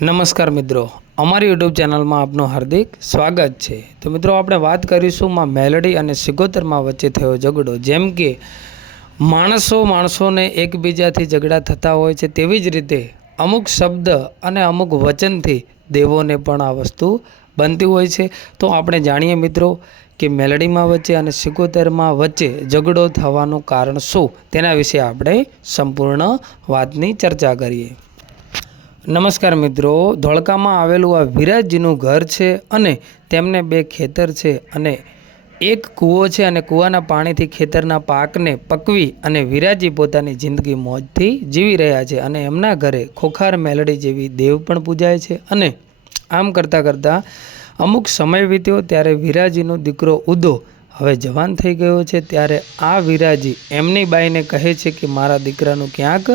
નમસ્કાર મિત્રો, અમારી યુટ્યુબ ચેનલમાં આપનું હાર્દિક સ્વાગત છે. તો મિત્રો, આપણે વાત કરીશું માં મેલડી અને સિગોતરમાં વચ્ચે થયો ઝઘડો, જેમ કે માણસો માણસોને એકબીજાથી ઝઘડા થતા હોય છે તેવી જ રીતે અમુક શબ્દ અને અમુક વચનથી દેવોને પણ આ વસ્તુ બનતી હોય છે. તો આપણે જાણીએ મિત્રો કે મેલડીમાં વચ્ચે અને સિગોતરમાં વચ્ચે ઝઘડો થવાનું કારણ શું? તેના વિશે આપણે સંપૂર્ણ વાતની ચર્ચા કરીએ. નમસ્કાર મિત્રો, ધોળકામાં આવેલું આ વિરાજજીનું ઘર છે અને તેમને બે ખેતર છે અને એક કૂવો છે અને કૂવાના પાણીથી ખેતરના પાકને પકવી અને વિરાજી પોતાની જિંદગી મોજથી જીવી રહ્યા છે અને એમના ઘરે ખોખાર મેલડી જેવી દેવ પણ પૂજાય છે અને આમ કરતાં કરતાં અમુક સમય વીત્યો ત્યારે વિરાજીનો દીકરો ઉદો હવે જવાન થઈ ગયો છે ત્યારે આ વિરાજી એમની બાઈને કહે છે કે મારા દીકરાનું ક્યાંક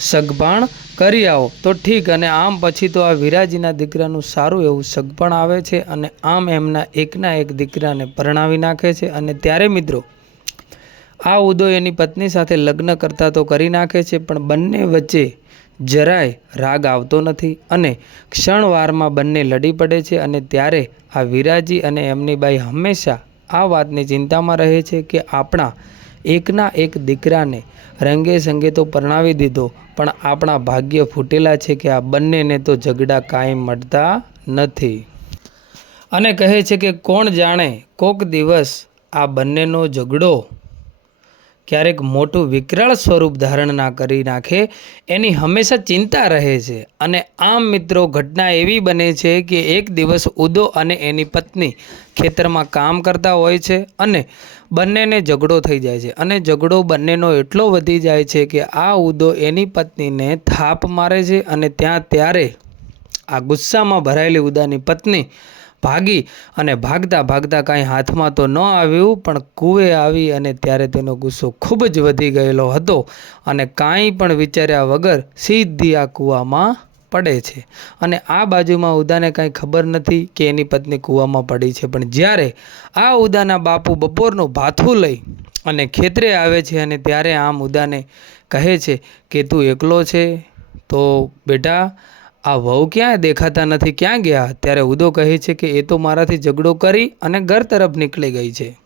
સગભાણ કરી આવો. તો ઠીક, અને આમ પછી તો આ વિરાજીના દીકરાનું સારું એવું સગપણ આવે છે અને આમ એમના એકના એક દીકરાને પરણાવી નાખે છે. અને ત્યારે મિત્રો, આ ઉદો એની પત્ની સાથે લગ્ન કરતા તો કરી નાખે છે, પણ બંને વચ્ચે જરાય રાગ આવતો નથી અને ક્ષણવારમાં બંને લડી પડે છે. અને ત્યારે આ વિરાજી અને એમની બાઈ હંમેશા આ વાતની ચિંતામાં રહે છે કે આપણા એકના એક દીકરાને રંગે સંગે તો પરણાવી દીધો, પણ આપણા ભાગ્ય ફૂટેલા છે કે આ બંનેને તો ઝઘડા કાંઈ મળતા નથી. અને કહે છે કે કોણ જાણે કોક દિવસ આ બંનેનો ઝઘડો ક્યારેક મોટું વિકરાળ સ્વરૂપ ધારણ ના કરી નાખે, એની હંમેશા ચિંતા રહે છે. અને આમ મિત્રો, ઘટના એવી બને છે કે એક દિવસ ઉદો અને એની પત્ની ખેતરમાં કામ કરતા હોય છે અને બંનેને ઝઘડો થઈ જાય છે. અને ઝઘડો બંનેનો એટલો વધી જાય છે કે આ ઉદો એની પત્નીને થાપ મારે છે અને ત્યાં ત્યારે આ ગુસ્સામાં ભરાયેલી ઉદાની પત્ની ભાગી અને ભાગતા ભાગતા કાંઈ હાથમાં તો ન આવ્યું, પણ કૂવે આવી અને ત્યારે તેનો ગુસ્સો ખૂબ જ વધી ગયેલો હતો અને કાંઈ પણ વિચાર્યા વગર સીધી આ કૂવામાં પડે છે. અને આ બાજુમાં ઉદાને કાંઈ ખબર નથી કે એની પત્ની કૂવામાં પડી છે, પણ જ્યારે આ ઉદાના બાપુ બપોરનું ભાથું લઈ અને ખેતરે આવે છે અને ત્યારે આમ ઉદાને કહે છે કે તું એકલો છે, તો બેટા આ વહુ ક્યાં દેખાતા નથી, ક્યાં ગયા? ત્યારે ઉદો કહે છે કે એ તો મારાથી ઝઘડો કરી અને ઘર તરફ નીકળી ગઈ છે.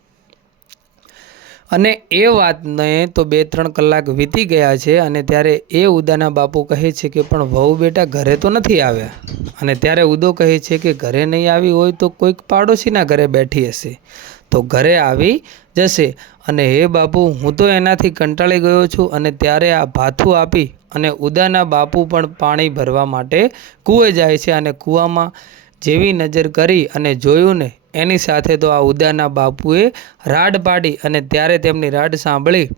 અને એ વાતને તો બે ત્રણ કલાક વીતી ગયા છે અને ત્યારે એ ઉદાના બાપુ કહે છે કે પણ વહુ બેટા ઘરે તો નથી આવ્યા. અને ત્યારે ઉદો કહે છે કે ઘરે નહીં આવી હોય તો કોઈક પાડોશીના ઘરે બેઠી હશે. તો ઘરે આવી જશે. અને હે બાપુ, હું તો એનાથી કંટાળી ગયો છું અને ત્યારે આ ભાથું આપી અને ઉદાના બાપુ પણ પાણી ભરવા માટે કૂવે જાય છે અને કૂવામાં જેવી નજર કરી અને જોયું ને, એની સાથે તો આ ઉદાના બાપુએ રાડ પાડી અને ત્યારે તેમની રાડ સાંભળી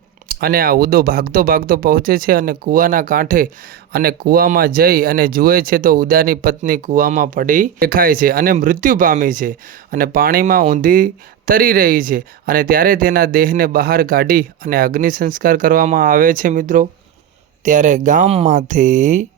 અને આ ઉદો ભાગતો ભાગતો પહોંચે છે અને કૂવાના કાંઠે અને કૂવામાં જઈ અને જુએ છે તો ઉદાની પત્ની કૂવામાં પડી દેખાય છે અને મૃત્યુ પામી છે અને પાણીમાં ઊંધી તરી રહી છે અને ત્યારે તેના દેહને બહાર કાઢી અને અગ્નિ સંસ્કાર કરવામાં આવે છે મિત્રો. ત્યારે ગામમાંથી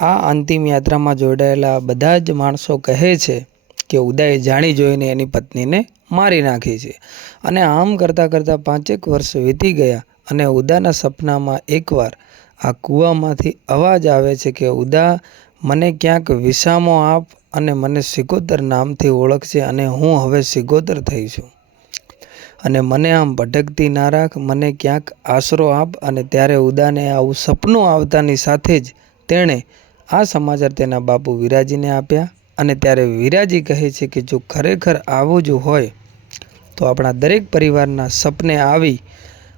આ અંતિમ યાત્રામાં જોડાયેલા બધા જ માણસો કહે છે કે ઉદયે જાણી જોઈને એની પત્નીને મારી નાખી છે. અને આમ કરતાં કરતાં પાંચેક વર્ષ વીતી ગયા અને ઉદાના સપનામાં એકવાર આ કૂવામાંથી અવાજ આવે છે કે, ઉદા, મને ક્યાંક વિસામો આપ અને મને સિગોતર નામથી ઓળખશે અને હું હવે સિગોતર થઈ છું. અને મને આમ ભટકતી ના રાખ, મને ક્યાંક આશરો આપ અને ત્યારે ઉદાને આવું સપનું આવતાની સાથે જ તેણે આ સમાચાર તેના બાપુ વિરાજીને આપ્યા અને ત્યારે વિરાજી કહે છે કે જો ખરેખર આવું જ હોય, તો આપણા દરેક પરિવારના સપને આવી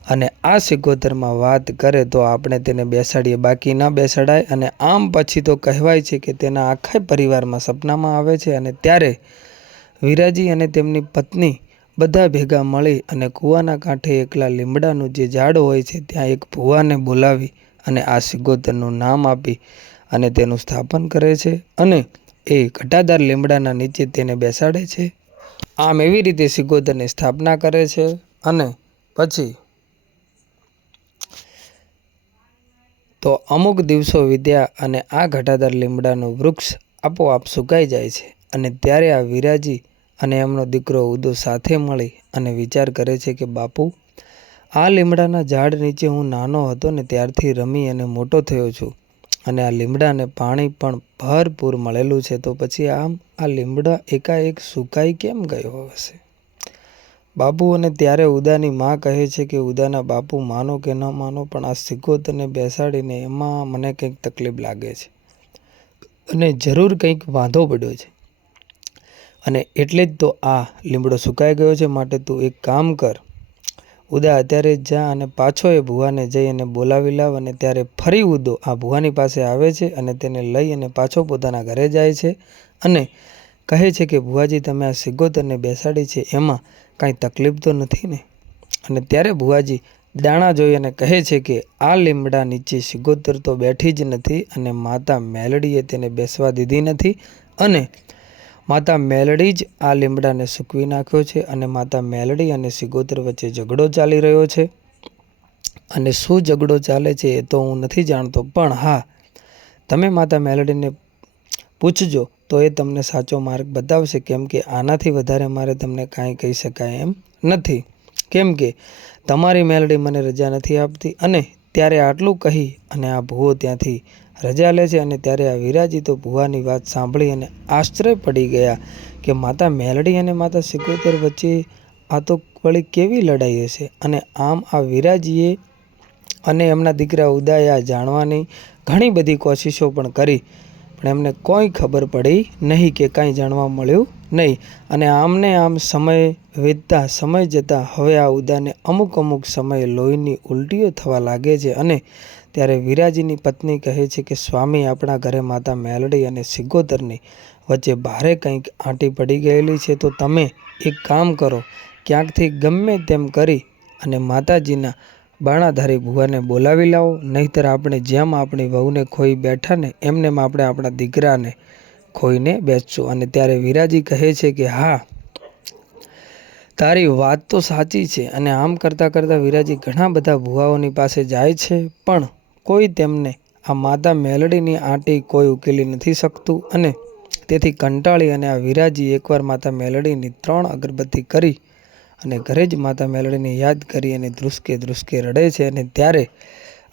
અને આ સિગોતરમાં વાત કરે તો આપણે તેને બેસાડીએ, બાકી ન બેસાડાય અને આમ પછી તો કહેવાય છે કે તેના આખા પરિવારમાં સપનામાં આવે છે અને ત્યારે વિરાજી અને તેમની પત્ની બધા ભેગા મળી અને કૂવાના કાંઠે એકલા લીમડાનું જે ઝાડ હોય છે, ત્યાં એક ભુવાને બોલાવી અને આ સિગોતરનું નામ આપી અને તેનું સ્થાપન કરે છે અને એ ઘટાદાર લીમડાના નીચે તેને બેસાડે છે. આમ એવી રીતે સિગોતરની સ્થાપના કરે છે અને પછી તો અમુક દિવસો વિદ્યા અને આ ઘટાદાર લીમડાનું વૃક્ષ આપોઆપ સુકાઈ જાય છે અને ત્યારે આ વિરાજી અને એમનો દીકરો ઉદો સાથે મળી અને વિચાર કરે છે કે, બાપુ, આ લીમડાના ઝાડ નીચે હું નાનો હતો ને ત્યારથી રમી અને મોટો થયો છું. અને આ લીમડાને પાણી પણ ભરપૂર મળેલું છે, તો પછી આમ આ લીમડા એકાએક સુકાઈ કેમ ગયો હશે? બાપુ અને ત્યારે ઉદાની માં કહે છે કે, ઉદાના બાપુ, માનો કે ન માનો, પણ આ સિકોતરને બેસાડીને એમાં મને કંઈક તકલીફ લાગે છે. અને જરૂર કંઈક વાંધો પડ્યો છે. અને એટલે જ તો આ લીમડો સુકાઈ ગયો છે. માટે તું એક કામ કર, ઉદા અત્યારે જ અને પાછો એ ભુવાને જઈ અને બોલાવી લાવ અને ત્યારે ફરી ઉદો આ ભુવાની પાસે આવે છે અને તેને લઈ અને પાછો પોતાના ઘરે જાય છે. અને કહે છે કે, ભુવાજી, તમે આ સિગોતરને બેસાડી છે, એમાં કાંઈ તકલીફ તો નથી ને? અને ત્યારે ભુવાજી દાણા જોઈ અને કહે છે કે, આ લીમડા નીચે સિગોતર તો બેઠી જ નથી અને માતા મેલડીએ તેને બેસવા દીધી નથી. અને માતા મેલડી જ આ લીમડાને સૂકવી નાખ્યો છે અને માતા મેલડી અને સિગોતર વચ્ચે ઝઘડો ચાલી રહ્યો છે. અને શું ઝઘડો ચાલે છે એ તો હું નથી જાણતો, પણ હા, તમે માતા મેલડીને પૂછજો તો એ તમને સાચો માર્ગ બતાવશે. કેમ કે આનાથી વધારે મારે તમને કાંઈ કહી શકાય એમ નથી. કેમ કે તમારી મેલડી મને રજા નથી આપતી અને ત્યારે આટલું કહી અને આ ભૂવો ત્યાંથી રજા લે છે અને ત્યારે આ વિરાજી તો ભુવાની વાત સાંભળી અને આશ્ચર્ય પડી ગયા કે માતા મેલડી અને માતા સિકોતર વચ્ચે આ તો વળી કેવી લડાઈ હશે? અને આમ આ વિરાજીએ અને એમના દીકરા ઉદાએ આ જાણવાની ઘણી બધી કોશિશો પણ કરી, પણ એમને કોઈ ખબર પડી નહીં કે કાંઈ જાણવા મળ્યું નહીં. અને આમને આમ સમય વીતતા, સમય જતાં હવે આ ઉદાને અમુક અમુક સમયે લોહીની ઉલટીઓ થવા લાગે છે અને ત્યારે વિરાજીની પત્ની કહે છે કે, સ્વામી, આપણા ઘરે માતા મેલડી અને સિગોદરની વચ્ચે ભારે કંઈક આંટી પડી ગયેલી છે. તો તમે એક કામ કરો. ક્યાંકથી ગમે તેમ કરી અને માતાજીના બાણાધારી ભુવાને બોલાવી લાવો. નહીંતર આપણે જેમ આપણી વહુને ખોઈ બેઠા ને એમને આપણે આપણા દીકરાને ખોઈને બેસશું. અને ત્યારે વિરાજી કહે છે કે, હા, તારી વાત તો સાચી છે. અને આમ કરતાં કરતાં વિરાજી ઘણા બધા ભુવાઓની પાસે જાય છે. પણ કોઈ તેમને આ માતા મેલડીની આંટી કોઈ ઉકેલી નથી શકતું અને તેથી કંટાળી અને આ વિરાજી એકવાર માતા મેલડીની ત્રણ અગરબત્તી કરી અને ઘરે જ માતા મેલડીને યાદ કરી અને ધ્રુસકે ધ્રુસકે રડે છે અને ત્યારે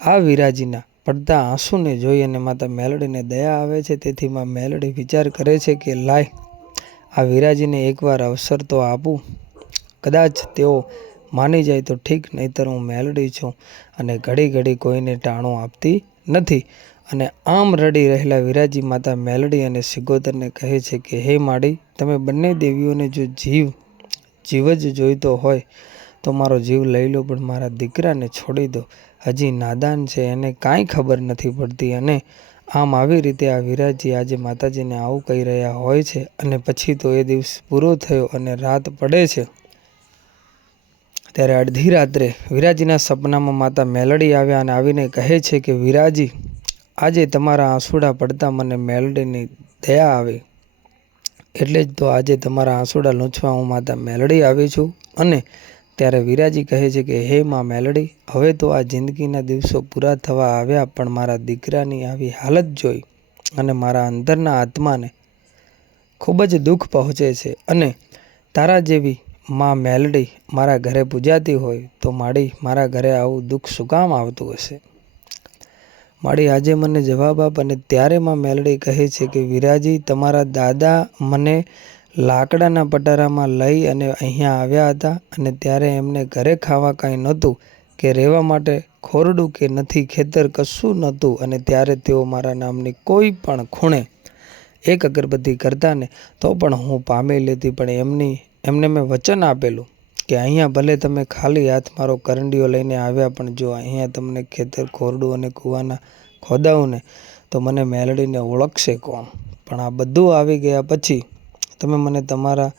આ વિરાજીના પડતા આંસુને જોઈ અને માતા મેલડીને દયા આવે છે. તેથી માં મેલડી વિચાર કરે છે કે લાય, આ વિરાજીને એકવાર અવસર તો આપું. કદાચ તેઓ માની જાય તો ઠીક, નહીંતર હું મેલડી છું અને ઘડી ઘડી કોઈને ટાણું આપતી નથી. અને આમ રડી રહેલા વિરાજી માતા મેલડી અને સિગોદરને કહે છે કે, હે માડી, તમે બંને દેવીઓને જો જીવ જીવ જ જોઈતો હોય, તો મારો જીવ લઈ લો, પણ મારા દીકરાને છોડી દો. હજી નાદાન છે, એને કાંઈ ખબર નથી પડતી. અને આમ આવી રીતે આ વિરાજી આજે માતાજીને આવું કહી રહ્યા હોય છે અને પછી તો એ દિવસ પૂરો થયો અને રાત પડે છે. ત્યારે અડધી રાત્રે વિરાજીના સપનામાં માતા મેલડી આવ્યા અને આવીને કહે છે કે, વિરાજી, આજે તમારા આંસુડા પડતા મને મેલડીની દયા આવી. એટલે જ તો આજે તમારા આંસુડા લૂંછવા હું માતા મેલડી આવી છું. અને ત્યારે વિરાજી કહે છે કે, હે માં મેલડી, હવે તો આ જિંદગીના દિવસો પૂરા થવા આવ્યા, પણ મારા દીકરાની આવી હાલત જોઈ અને મારા અંદરના આત્માને ખૂબ જ દુઃખ પહોંચે છે અને તારા જેવી માં મેલડી મારા ઘરે પૂજાતી હોય તો માડી મારા ઘરે આવું દુઃખ શું કામ આવતું હશે? માડી આજે મને જવાબ આપ અને ત્યારે માં મેલડી કહે છે કે, વિરાજી, તમારા દાદા મને લાકડાના પટારામાં લઈ અને અહીંયા આવ્યા હતા અને ત્યારે એમને ઘરે ખાવા કાંઈ નહોતું કે રહેવા માટે ખોરડું કે નથી, ખેતર કશું નહોતું અને ત્યારે તેઓ મારા નામની કોઈ પણ ખૂણે એક અગરબત્તી કરતા ને તો પણ હું પામી લેતી પણ એમની એમને મેં વચન આપેલું કે અહીંયા ભલે તમે ખાલી હાથ મારો કરંડીઓ લઈને આવ્યા પણ જો અહીંયા તમને ખેતર, ખોરડું અને કૂવાના ખોદાવું ને તો મને મેલડીને ઓળખશે કોણ? પણ આ બધું આવી ગયા પછી તમે મને તમારા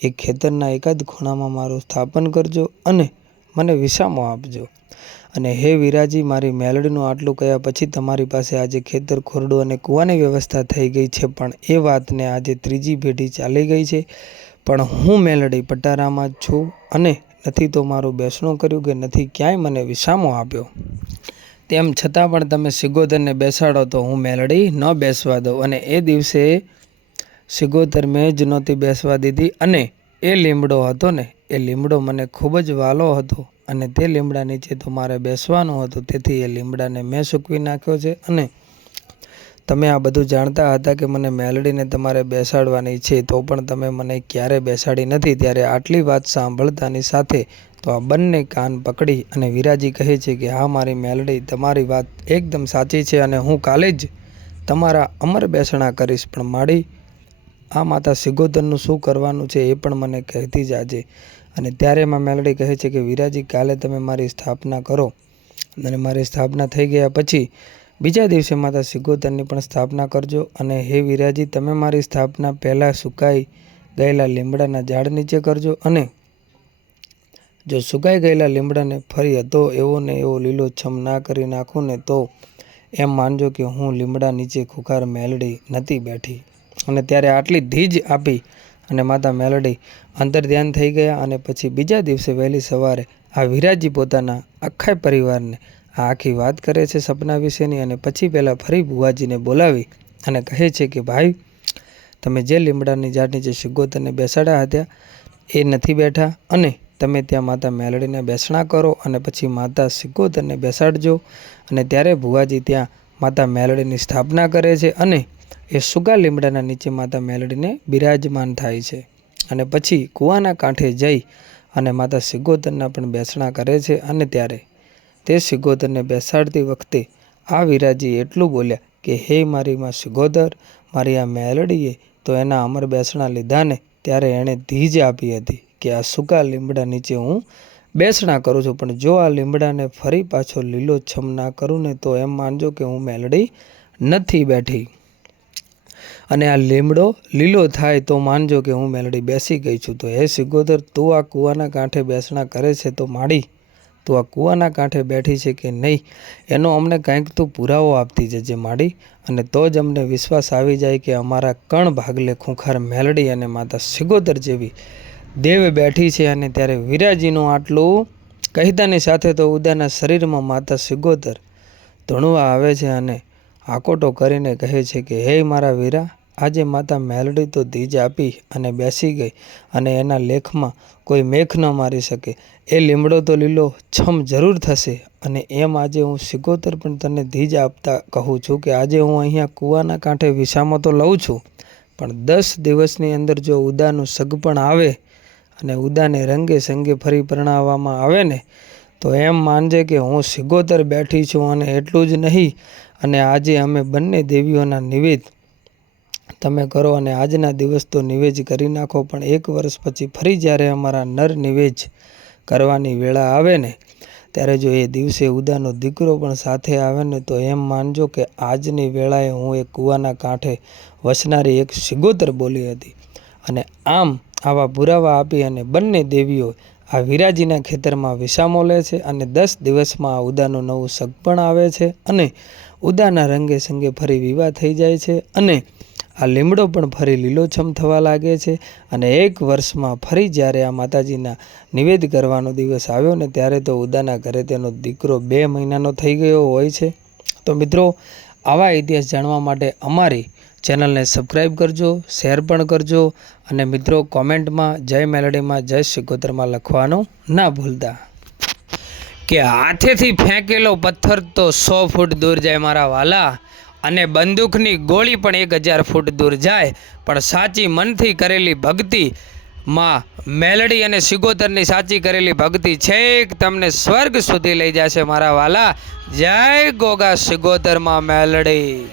એ ખેતરના એકાદ ખૂણામાં મારું સ્થાપન કરજો અને મને વિસામો આપજો. અને હે વિરાજી, મારી મેલડીનું આટલું કહ્યા પછી તમારી પાસે આજે ખેતર, ખોરડું અને કૂવાની વ્યવસ્થા થઈ ગઈ છે, પણ એ વાતને આજે ત્રીજી પેઢી ચાલી ગઈ છે. પણ હું મેલડી પટારામાં જ છું અને નથી તો મારું બેસણું કર્યું કે નથી ક્યાંય મને વિસામો આપ્યો. તેમ છતાં પણ તમે સિગોદરને બેસાડો તો હું મેલડી ન બેસવા દઉં. અને એ દિવસે સિગોદર મેં જ નહોતી બેસવા દીધી અને એ લીમડો હતો ને, એ લીમડો મને ખૂબ જ વાલો હતો અને તે લીમડા નીચે તો મારે બેસવાનું હતું. તેથી એ લીમડાને મેં સૂકવી નાખ્યો છે અને તમે આ બધું જાણતા હતા કે મને મેલડીને તમારે બેસાડવાની છે, તો પણ તમે મને ક્યારે બેસાડી નથી? ત્યારે આટલી વાત સાંભળતાની સાથે તો આ બંને કાન પકડી અને વિરાજી કહે છે કે, હા, મારી મેલડી, તમારી વાત એકદમ સાચી છે અને હું કાલે જ તમારા અમર બેસણા કરીશ. પણ માડી, આ માતા સિગોદરનું શું કરવાનું છે એ પણ મને કહેતી જ આજે અને ત્યારે એમાં મેલડી કહે છે કે, વિરાજી, કાલે તમે મારી સ્થાપના કરો. અને મારી સ્થાપના થઈ ગયા પછી બીજા દિવસે માતા સિગોતરની પણ સ્થાપના કરજો અને હે વિરાજી, તમે મારી સ્થાપના પહેલાં સુકાઈ ગયેલા લીમડાના ઝાડ નીચે કરજો અને જો સુકાઈ ગયેલા લીમડાને ફરી હતો એવો ને એવો લીલો છમ ના કરી નાખું ને તો એમ માનજો કે હું લીમડા નીચે ખુખાર મેલડી નથી બેઠી. અને ત્યારે આટલી ધીજ આપી અને માતા મેલડી અંતર ધ્યાન થઈ ગયા અને પછી બીજા દિવસે વહેલી સવારે આ વિરાજી પોતાના આખા પરિવારને આખી વાત કરે છે સપના વિશેની અને પછી પહેલાં ફરી ભુવાજીને બોલાવી અને કહે છે કે, ભાઈ, તમે જે લીમડાની ઝાડની નીચે સિગોતરને બેસાડ્યા હતા, એ નથી બેઠા અને તમે ત્યાં માતા મેલડીને બેસણા કરો અને પછી માતા સિગોતરને બેસાડજો અને ત્યારે ભુવાજી ત્યાં માતા મેલડીની સ્થાપના કરે છે અને એ સુગા લીમડાના નીચે માતા મેલડીને બિરાજમાન થાય છે અને પછી કૂવાના કાંઠે જઈ અને માતા સિગોતરના પણ બેસણા કરે છે અને ત્યારે તે સિગોદરને બેસાડતી વખતે આ વિરાજી એટલું બોલ્યા કે, હે મારી માં સિગોદર, મારી આ મેલડીએ તો એના અમર બેસણા લીધા ને ત્યારે એણે ધીજ આપી હતી કે, આ સૂકા લીમડા નીચે હું બેસણા કરું છું. પણ જો આ લીમડાને ફરી પાછો લીલો છમ ના કરું ને તો એમ માનજો કે હું મેલડી નથી બેઠી. અને આ લીમડો લીલો થાય તો માનજો કે હું મેલડી બેસી ગઈ છું. તો હે સિગોદર, તું આ કૂવાના કાંઠે બેસણા કરે છે તો માડી તું આ કૂવાના કાંઠે બેઠી છે કે નહીં, એનો અમને કંઈક તું પુરાવો આપતી જજે માડી, અને તો જ અમને વિશ્વાસ આવી જાય કે અમારા કણ ભાગલે ખૂંખાર મેલડી અને માતા સિગોદર જેવી દેવ બેઠી છે અને ત્યારે વિરાજીનું આટલું કહેતાની સાથે તો ઉદાના શરીરમાં માતા સિગોદર ધણવા આવે છે અને આકોટો કરીને કહે છે કે, હે મારા વીરા આજે માતા મેલડી તો ધીજ આપી અને બેસી ગઈ અને એના લેખમાં કોઈ મેખ ન મારી શકે. એ લીમડો તો લીલો છમ જરૂર થશે અને એમ આજે હું સિગોતર પણ તને ધીજ આપતા કહું છું કે આજે હું અહીંયા કૂવાના કાંઠે વિસામો તો લઉં છું, પણ દસ દિવસની અંદર જો ઉદાનું સગપણ આવે અને ઉદાને રંગે સંગે ફરી પરણાવવામાં આવે ને, તો એમ માનજે કે હું સિગોતર બેઠી છું અને એટલું જ નહીં અને આજે અમે બંને દેવીઓના નિવેદ તમે કરો અને આજના દિવસ તો નિવેજ કરી નાખો, પણ એક વર્ષ પછી ફરી જ્યારે અમારા નર નિવેજ કરવાની વેળા આવે ને, ત્યારે જો એ દિવસે ઉદાનો દીકરો પણ સાથે આવે ને, તો એમ માનજો કે આજની વેળાએ હું એક કૂવાના કાંઠે વસનારી એક સિગોતર બોલી હતી. અને આમ આવા પુરાવા આપી અને બંને દેવીઓ આ વિરાજીના ખેતરમાં વિસામો લે છે અને દસ દિવસમાં આ ઉદાનું નવું સગપણ આવે છે અને ઉદાના રંગે સંગે ફરી વિવાહ થઈ જાય છે અને આ લીમડો પણ ફરી લીલોછમ થવા લાગે છે અને એક વર્ષમાં ફરી જ્યારે આ માતાજીના નિવેદ કરવાનો દિવસ આવ્યો ને ત્યારે તો ઉદાના ઘરે તેનો દીકરો બે મહિનાનો થઈ ગયો હોય છે. તો મિત્રો, આવા ઇતિહાસ જાણવા માટે અમારી ચેનલને સબસ્ક્રાઈબ કરજો, શેર પણ કરજો અને મિત્રો, કોમેન્ટમાં જય મેલડીમાં જય શિકોતરમાં લખવાનું ના ભૂલતા. કે હાથેથી ફેંકેલો પથ્થર તો સો ફૂટ દૂર જાય મારા વાલા. અને બંદૂકની ગોળી પણ એક હજાર ફૂટ દૂર જાય. પણ સાચી મનથી કરેલી ભક્તિ માં મેલડી અને સિગોતરની સાચી કરેલી ભક્તિ છેક તમને સ્વર્ગ સુધી લઈ જશે મારા વાલા. જય ગોગા સિગોતરમાં મેલડી.